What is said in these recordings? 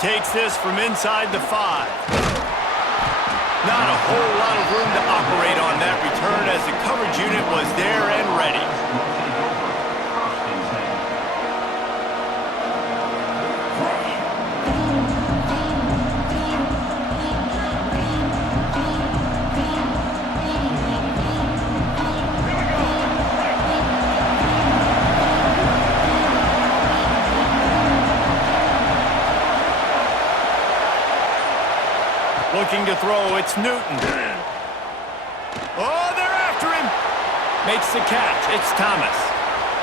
takes this from inside the 5. Not a whole lot of room to operate on that return as the coverage unit was there and ready. Looking to throw, it's Newton. Oh, they're after him. Makes the catch, it's Thomas.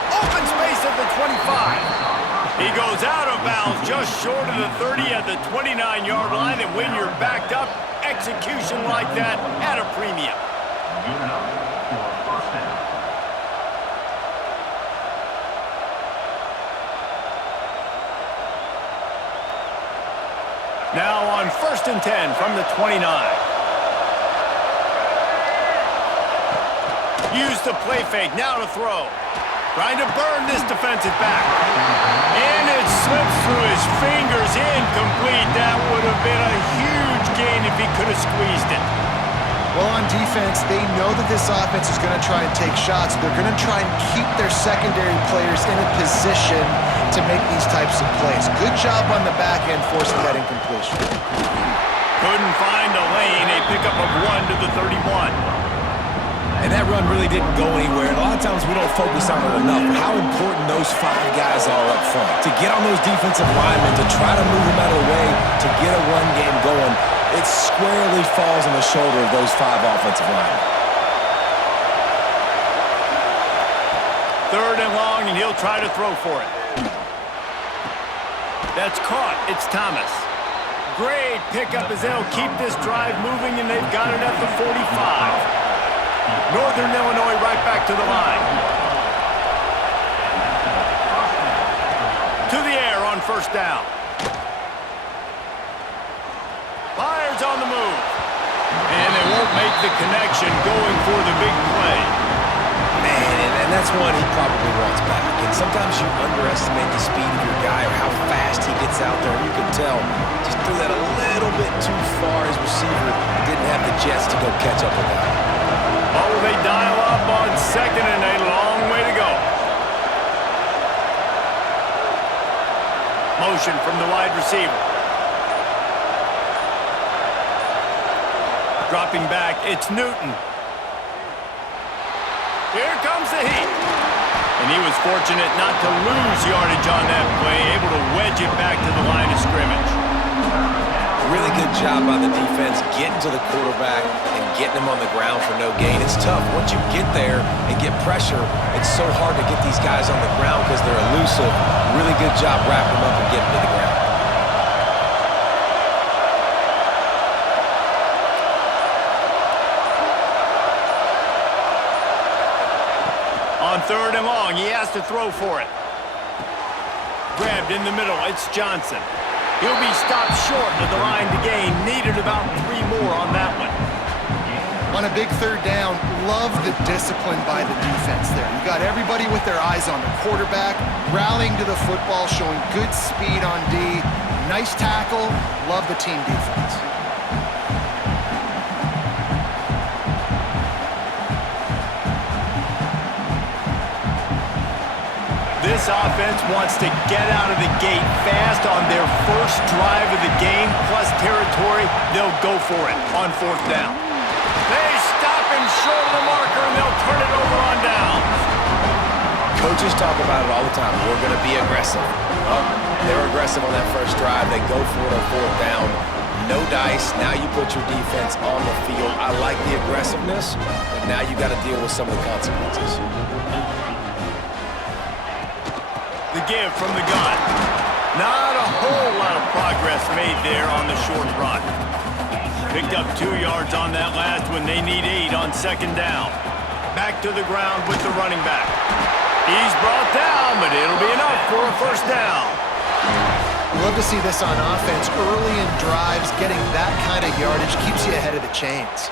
Open space at the 25. He goes out of bounds just short of the 30 at the 29-yard line, and when you're backed up, execution like that at a premium. Now on 1st and 10 from the 29. Use the play fake, now to throw. Trying to burn this defensive back. And it slips through his fingers, incomplete. That would have been a huge gain if he could have squeezed it. Well, on defense, they know that this offense is going to try and take shots. They're going to try and keep their secondary players in a position to make these types of plays. Good job on the back end forcing that incompletion. Couldn't find a lane, a pickup of 1 to the 31. And that run really didn't go anywhere. And a lot of times we don't focus on it enough, but how important those 5 guys are up front. To get on those defensive linemen, to try to move them out of the way, to get a run game going, it squarely falls on the shoulder of those 5 offensive linemen. 3rd and long, and he'll try to throw for it. That's caught. It's Thomas. Great pickup as they'll keep this drive moving, and they've got it at the 45. Northern Illinois right back to the line. To the air on 1st down. Fires on the move. And they won't make the connection going for the big play. Man, and that's one he probably wants back. And sometimes you underestimate the speed of your guy or how fast he gets out there. You can tell just threw that a little bit too far. His receiver didn't have the jets to go catch up with that. Oh, they dial up on 2nd and a long way to go. Motion from the wide receiver. Dropping back, it's Newton. Here comes the heat. And he was fortunate not to lose yardage on that play, able to wedge it back to the line of scrimmage. Really good job by the defense getting to the quarterback and getting him on the ground for no gain. It's tough. Once you get there and get pressure, it's so hard to get these guys on the ground because they're elusive. Really good job wrapping them up and getting to the ground. On 3rd and long, he has to throw for it. Grabbed in the middle, it's Johnson. He'll be stopped short of the line to gain. Needed about 3 more on that one. On a big 3rd down, love the discipline by the defense there. You got everybody with their eyes on the quarterback, rallying to the football, showing good speed on D. Nice tackle. Love the team defense. This offense wants to get out of the gate fast on their first drive of the game, plus territory. They'll go for it on 4th down. They stop him short of the marker, and they'll turn it over on downs. Coaches talk about it all the time. We're going to be aggressive. Well, they're aggressive on that first drive. They go for it on 4th down. No dice. Now you put your defense on the field. I like the aggressiveness, but now you got to deal with some of the consequences. The give from the gun. Not a whole lot of progress made there on the short run. Picked up 2 yards on that last one. They need 8 on 2nd down. Back to the ground with the running back. He's brought down, but it'll be enough for a 1st down. Love to see this on offense. Early in drives, getting that kind of yardage keeps you ahead of the chains.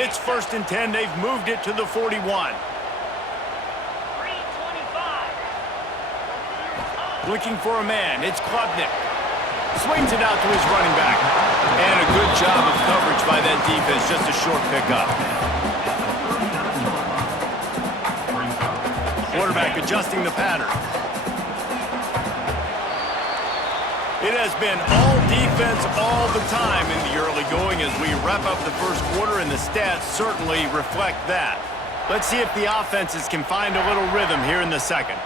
It's 1st and 10. They've moved it to the 41. 3:25. Looking for a man. It's Klubnik. Swings it out to his running back. And a good job of coverage by that defense. Just a short pickup. Quarterback adjusting the pattern. It has been all defense all the time in the early going as we wrap up the first quarter, and the stats certainly reflect that. Let's see if the offenses can find a little rhythm here in the second.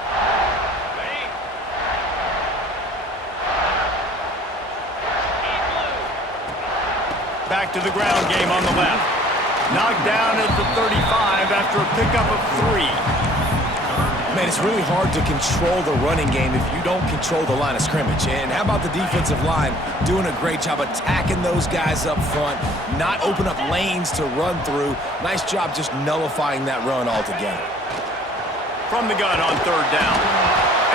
Back to the ground game on the left. Knocked down at the 35 after a pickup of 3. Man, it's really hard to control the running game if you don't control the line of scrimmage. And how about the defensive line doing a great job attacking those guys up front, not open up lanes to run through. Nice job just nullifying that run altogether. From the gun on third down.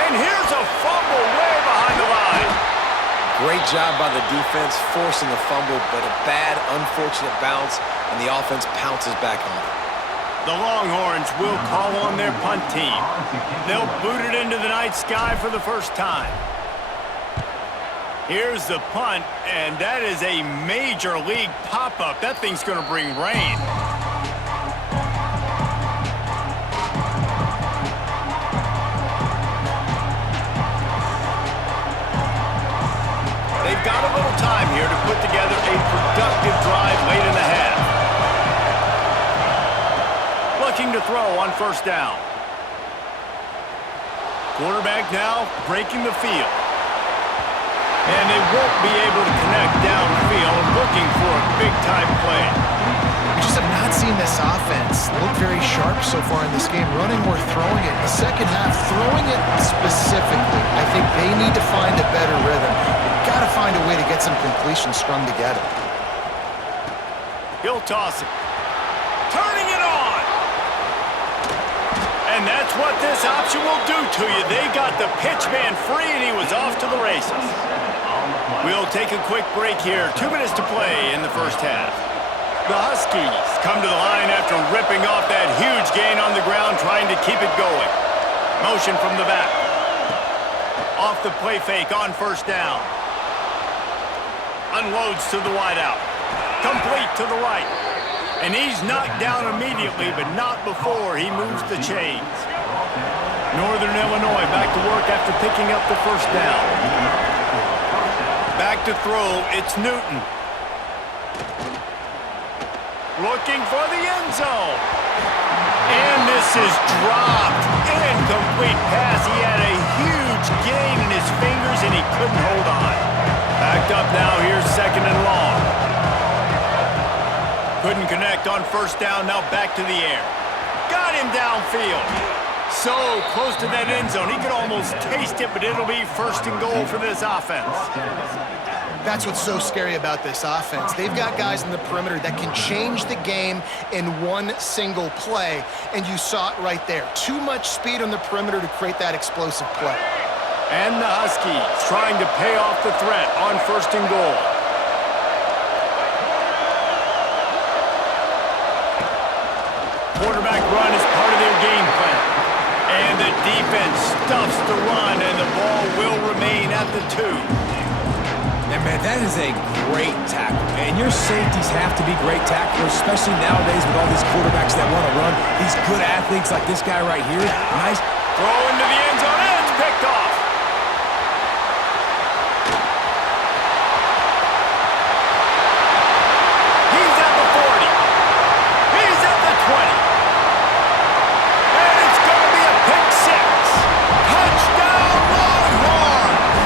And here's a fumble way behind the line. Great job by the defense forcing the fumble, but a bad, unfortunate bounce, and the offense pounces back on it. The Longhorns will call on their punt team. They'll boot it into the night sky for the first time. Here's the punt, and that is a major league pop-up. That thing's going to bring rain. They've got a little time here to put together a productive drive late in the half. Looking to throw on first down. Quarterback now breaking the field. And they won't be able to connect downfield, looking for a big-time play. We just have not seen this offense look very sharp so far in this game, running or throwing it. The second half, throwing it specifically, I think they need to find a better rhythm. They've got to find a way to get some completion strung together. He'll toss it. Turning it on! And that's what this option will do to you. They got the pitch man free, and he was off to the races. We'll take a quick break here. 2 minutes to play in the first half. The Huskies come to the line after ripping off that huge gain on the ground, trying to keep it going. Motion from the back. Off the play fake on first down. Unloads to the wideout. Complete to the right. And he's knocked down immediately, but not before he moves the chains. Northern Illinois back to work after picking up the first down. Back to throw, it's Newton. Looking for the end zone. And this is dropped. Incomplete pass. He had a huge gain in his fingers, and he couldn't hold on. Backed up now, here's second and long. Couldn't connect on first down, now back to the air. Got him downfield. So close to that end zone. He could almost taste it, but it'll be first and goal for this offense. That's what's so scary about this offense. They've got guys in the perimeter that can change the game in one single play, and you saw it right there. Too much speed on the perimeter to create that explosive play. And the Huskies trying to pay off the threat on first and goal. Quarterback run is part of their game plan. And the defense stuffs the run, and the ball will remain at the 2. And man, that is a great tackle. And your safeties have to be great tacklers, especially nowadays with all these quarterbacks that want to run. These good athletes like this guy right here. Nice throw into the end zone, and it's picked off. He's at the 40. He's at the 20. And it's going to be a pick 6. Touchdown, Longhorns!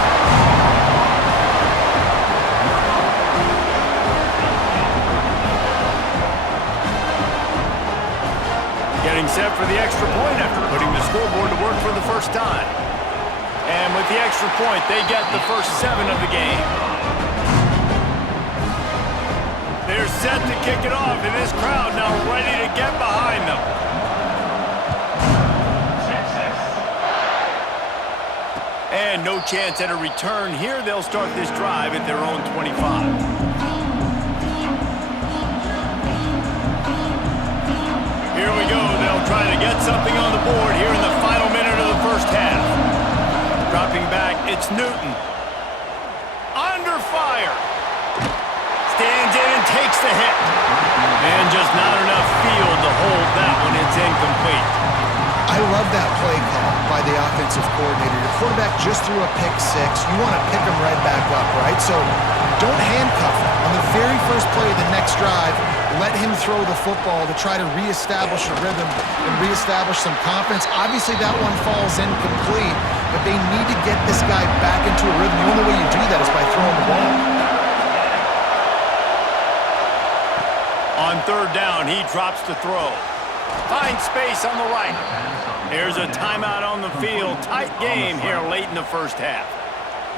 Getting set for the extra point after putting the scoreboard to work for the first time. And with the extra point, they get the first 7 of the game. They're set to kick it off, and this crowd now ready to get behind them. And no chance at a return here. They'll start this drive at their own 25. Here we go. They'll try to get something on the board here in the final minute of the first half. Dropping back It's Newton. Under fire. Stands in and takes the hit. And just not enough field to hold that one. It's incomplete. I love that play call by the offensive coordinator. Your quarterback just threw a pick six. You want to pick him right back up, right? So don't handcuff him. On the very first play of the next drive, let him throw the football to try to reestablish a rhythm and reestablish some confidence. Obviously, that one falls incomplete, but they need to get this guy back into a rhythm. The only way you do that is by throwing the ball. On third down, he drops to throw. Finds space on the right. There's a timeout on the field. Tight game here late in the first half.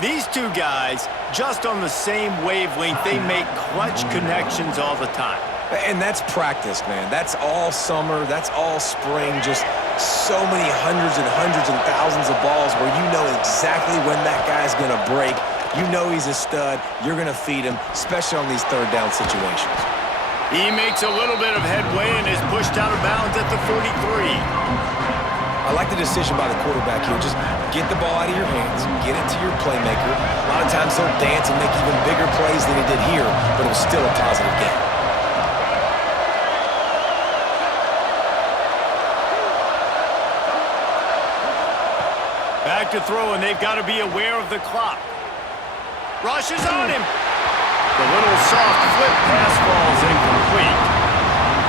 These two guys, just on the same wavelength, they make clutch connections all the time. And that's practice, man. That's all summer. That's all spring. Just so many hundreds and thousands of balls where you know exactly when that guy's going to break. You know he's a stud. You're going to feed him, especially on these third down situations. He makes a little bit of headway and is pushed out of bounds at the 43. I like the decision by the quarterback here. Just get the ball out of your hands, get it to your playmaker. A lot of times he'll dance and make even bigger plays than he did here, but it was still a positive game. Back to throw, and they've got to be aware of the clock. Rushes on him. The little soft flip pass falls incomplete.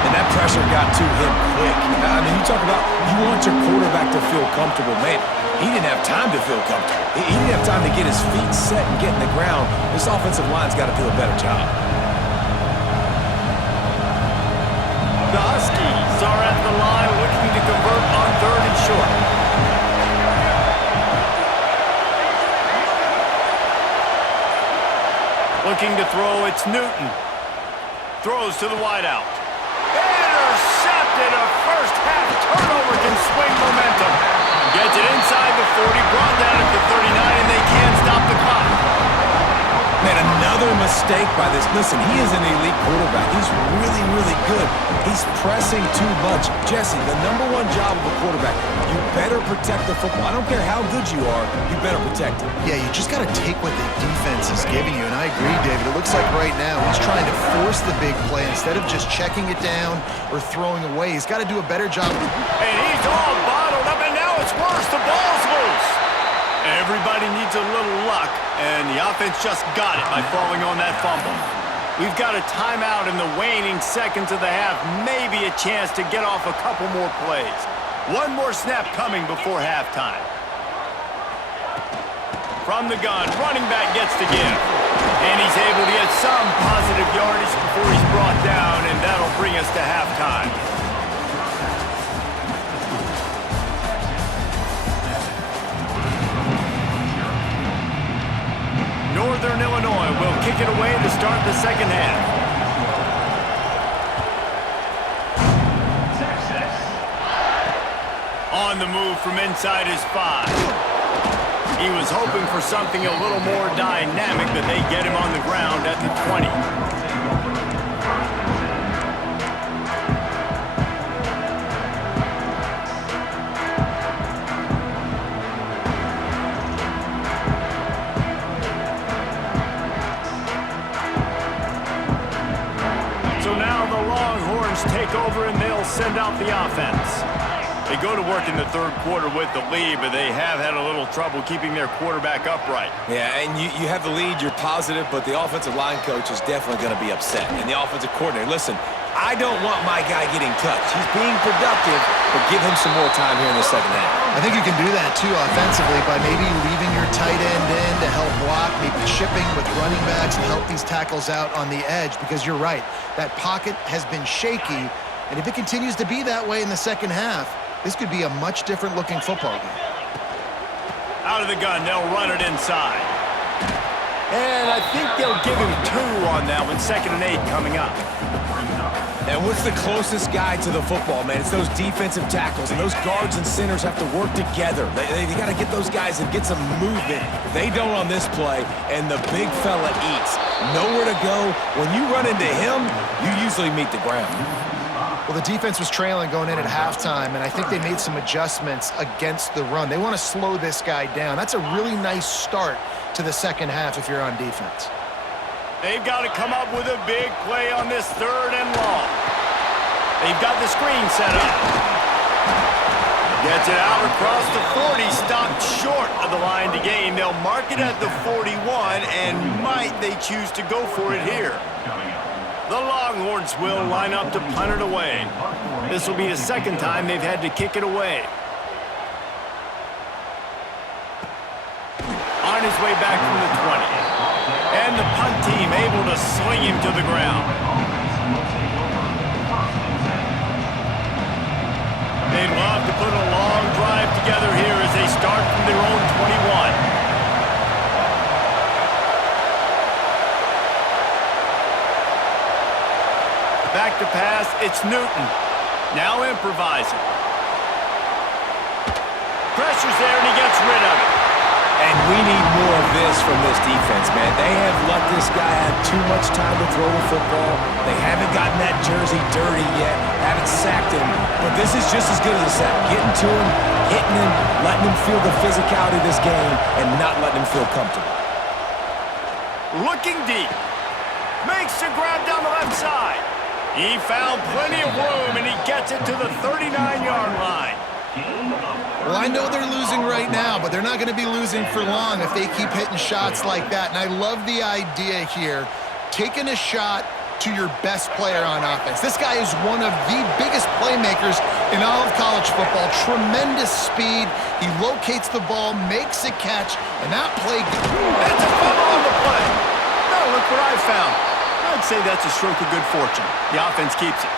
And that pressure got to him quick. I mean, you talk about you want your quarterback to feel comfortable. Man, he didn't have time to feel comfortable. He didn't have time to get his feet set and get in the ground. This offensive line's got to do a better job. The Huskies are at the line looking to convert on third and short. Looking to throw, it's Newton. Throws to the wideout. Intercepted. A first half turnover can swing momentum. Gets it inside the 40, brought down at the 39, and they can't stop the clock. Man, another mistake by this. Listen, he is an elite quarterback. He's really, really good. He's pressing too much. Jesse, the number one job of a quarterback, you better protect the football. I don't care how good you are, you better protect it. Yeah, you just got to take what the defense is giving you, and I agree, David. It looks like right now he's trying to force the big play instead of just checking it down or throwing away. He's got to do a better job. And he's all bottled up, and now it's worse. The ball's loose. Everybody needs a little luck, and the offense just got it by falling on that fumble. We've got a timeout in the waning seconds of the half, maybe a chance to get off a couple more plays. One more snap coming before halftime. From the gun, running back gets the give. And he's able to get some positive yardage before he's brought down, and that'll bring us to halftime. Northern Illinois will kick it away to start the second half. On the move from inside his 5. He was hoping for something a little more dynamic, but they get him on the ground at the 20. Take over and they'll send out the offense. They go to work in the third quarter with the lead, but they have had a little trouble keeping their quarterback upright. Yeah, and you have the lead, you're positive, but the offensive line coach is definitely going to be upset. And the offensive coordinator, listen, I don't want my guy getting touched. He's being productive, but give him some more time here in the second half. I think you can do that, too, offensively, by maybe leaving your tight end in to help block, maybe chipping with running backs and help these tackles out on the edge, because you're right. That pocket has been shaky, and if it continues to be that way in the second half, this could be a much different-looking football game. Out of the gun, they'll run it inside. And I think they'll give him 2 on that one, 2nd and 8 coming up. And what's the closest guy to the football, man? It's those defensive tackles, and those guards and centers have to work together. They got to get those guys and get some movement. They don't on this play, and the big fella eats. Nowhere to go. When you run into him, you usually meet the ground. Well, the defense was trailing going in at halftime, and I think they made some adjustments against the run. They want to slow this guy down. That's a really nice start to the second half if you're on defense. They've got to come up with a big play on this 3rd and long. They've got the screen set up. Gets it out across the 40, stopped short of the line to gain. They'll mark it at the 41, and might they choose to go for it here. The Longhorns will line up to punt it away. This will be the second time they've had to kick it away. On his way back from the 20. And the punt team able to swing him to the ground. They'd love to put a long drive together here as they start from their own 21. Back to pass, it's Newton. Now improvising. Pressure's there and he gets rid of it. And we need more of this from this defense, man. They have let this guy have too much time to throw the football. They haven't gotten that jersey dirty yet, haven't sacked him. But this is just as good as a sack. Getting to him, hitting him, letting him feel the physicality of this game, and not letting him feel comfortable. Looking deep. Makes a grab down the left side. He found plenty of room, and he gets it to the 39-yard line. Well, I know they're losing right now, but they're not going to be losing for long if they keep hitting shots like that. And I love the idea here, taking a shot to your best player on offense. This guy is one of the biggest playmakers in all of college football. Tremendous speed. He locates the ball, makes a catch, and that play... That's a fumble on the play. Now look what I found. I'd say that's a stroke of good fortune. The offense keeps it.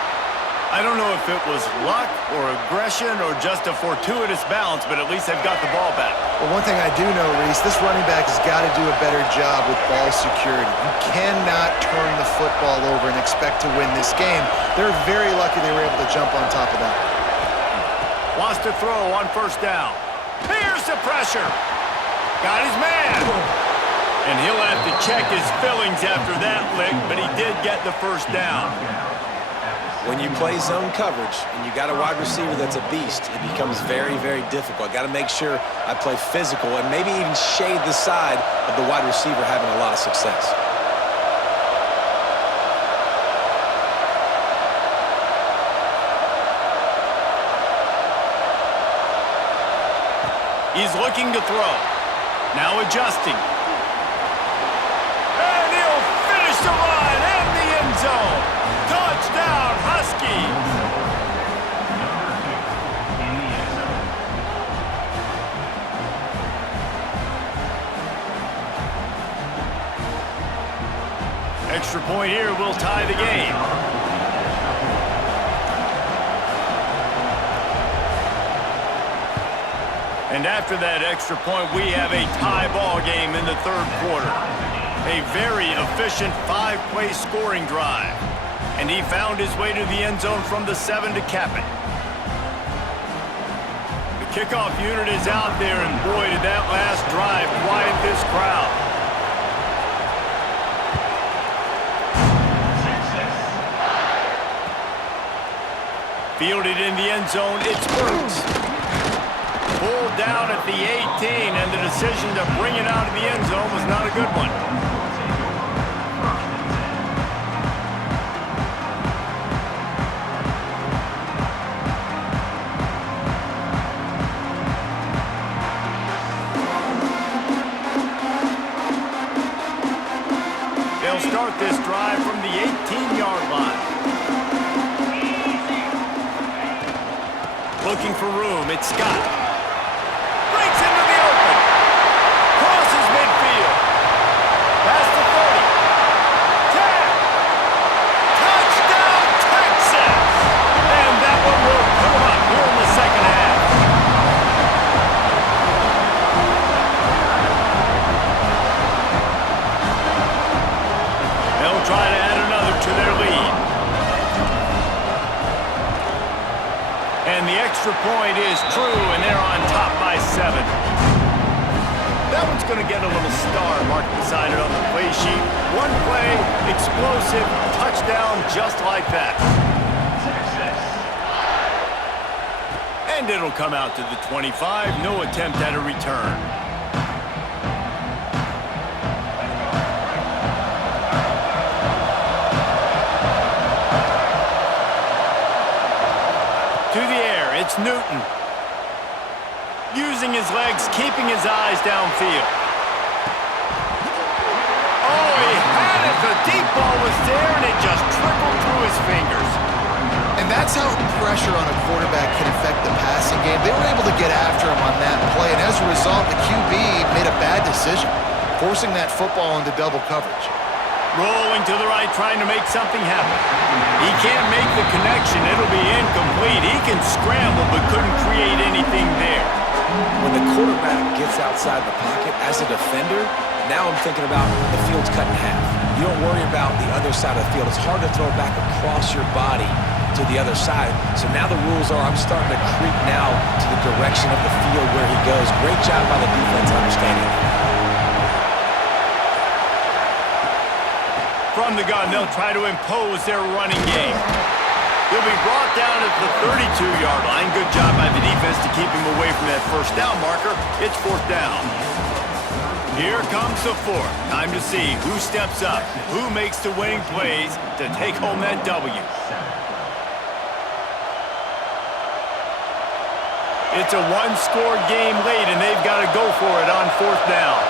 I don't know if it was luck or aggression or just a fortuitous bounce, but at least they've got the ball back. Well, one thing I do know, Reese, this running back has got to do a better job with ball security. You cannot turn the football over and expect to win this game. They're very lucky they were able to jump on top of that. Wants to throw on 1st down. Here's the pressure. Got his man. And he'll have to check his fillings after that lick, but he did get the 1st down. When you play zone coverage and you got a wide receiver that's a beast, it becomes very, very difficult. I got to make sure I play physical and maybe even shade the side of the wide receiver having a lot of success. He's looking to throw. Now adjusting. And he'll finish the line and the end zone. Touchdown, Huskies! Extra point here will tie the game. And after that extra point, we have a tie ball game in the 3rd quarter. A very efficient 5-play scoring drive. And he found his way to the end zone from the 7 to cap it. The kickoff unit is out there, and boy, did that last drive quiet this crowd. Fielded in the end zone, it's Brooks. Pulled down at the 18, and the decision to bring it out of the end zone was not a good one. They'll start this drive from the 18-yard line. Looking for room, it's Scott. Breaks into the open. Crosses midfield. Past the 30. 10. Touchdown, Texas! And that one will put them up here in the second half. They'll try to add another to their lead. And the extra point is true, and they're on top by 7. That one's going to get a little star marked beside it on the play sheet. One play, explosive, touchdown just like that. And it'll come out to the 25. No attempt at a return. To the air, it's Newton. Using his legs, keeping his eyes downfield. Oh, he had it. The deep ball was there, and it just trickled through his fingers. And that's how pressure on a quarterback can affect the passing game. They were able to get after him on that play, and as a result, the QB made a bad decision, forcing that football into double coverage. Rolling to the right, trying to make something happen. He can't make the connection. It'll be incomplete. He can scramble, but couldn't create anything there. When the quarterback gets outside the pocket as a defender, now I'm thinking about the field's cut in half. You don't worry about the other side of the field. It's hard to throw back across your body to the other side. So now the rules are I'm starting to creep now to the direction of the field where he goes. Great job by the defense understanding that. From the gun, they'll try to impose their running game. He'll be brought down at the 32-yard line. Good job by the defense to keep him away from that first down marker. It's fourth down. Here comes the fourth. Time to see who steps up, who makes the winning plays to take home that W. It's a one-score game late, and they've got to go for it on fourth down.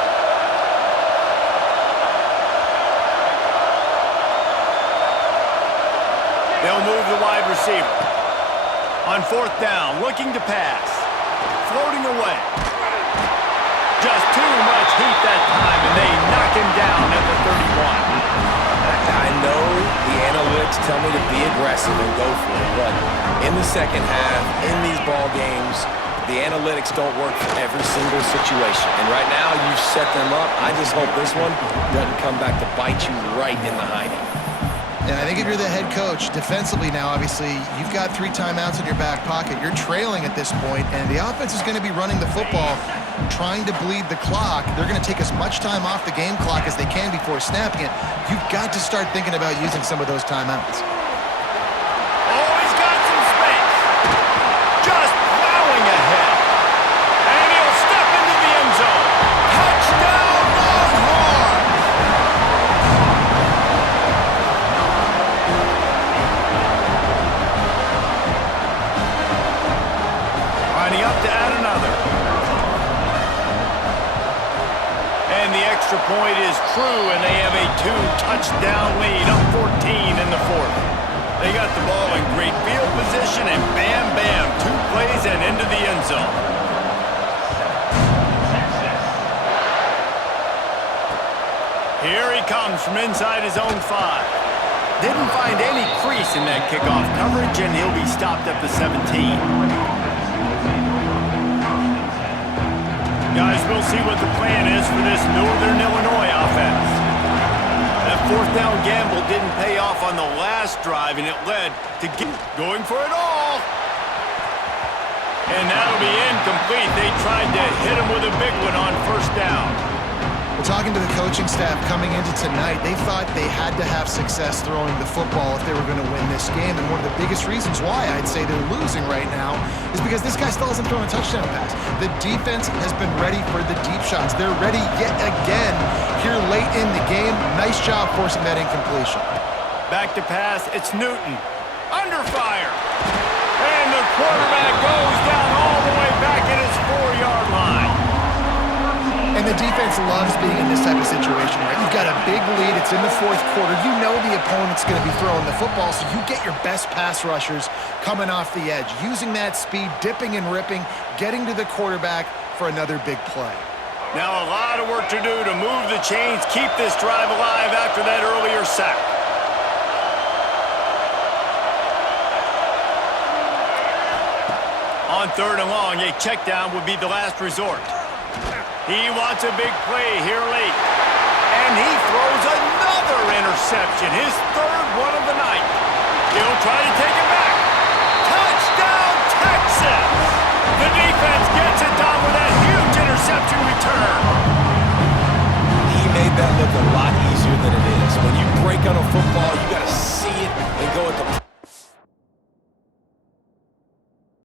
They'll move the wide receiver. On fourth down, looking to pass. Floating away. Just too much heat that time, and they knock him down at the 31. I know the analytics tell me to be aggressive and go for it, but in the second half, in these ball games, the analytics don't work for every single situation. And right now, you've set them up. I just hope this one doesn't come back to bite you right in the hiney. And I think if you're the head coach, defensively now, obviously, you've got 3 timeouts in your back pocket. You're trailing at this point, and the offense is going to be running the football, trying to bleed the clock. They're going to take as much time off the game clock as they can before snapping it. You've got to start thinking about using some of those timeouts. Oh, he's got some space. Just plowing ahead. And he'll step into the end zone. Touchdown, Longhorns! Lining up to add another. And the extra point is true, and they have a 2-touchdown lead, up 14 in the fourth. They got the ball in great field position, and bam, bam, 2 plays and into the end zone. Here he comes from inside his own 5. Didn't find any crease in that kickoff coverage, and he'll be stopped at the 17. Guys, we'll see what the plan is for this Northern Illinois offense. That fourth down gamble didn't pay off on the last drive, and it led to going for it all. And that'll be incomplete. They tried to hit him with a big one on first down. Well, talking to the coaching staff coming into tonight, they thought they had to have success throwing the football if they were going to win this game. And one of the biggest reasons why I'd say they're losing right now is because this guy still hasn't thrown a touchdown pass. The defense has been ready for the deep shots. They're ready yet again here late in the game. Nice job forcing that incompletion. Back to pass. It's Newton. Under fire. And the quarterback goes down all the way back at his 4-yard line. And the defense loves being in this type of situation, right? You've got a big lead. It's in the fourth quarter. You know the opponent's going to be throwing the football, so you get your best pass rushers coming off the edge, using that speed, dipping and ripping, getting to the quarterback for another big play. Now a lot of work to do to move the chains, keep this drive alive after that earlier sack. On third and long, a check down would be the last resort. He wants a big play here late. And he throws another interception, his 3rd one of the night. He'll try to take it back. Touchdown, Texas! The defense gets it done with that huge interception return. He made that look a lot easier than it is. When you break on a football, you got to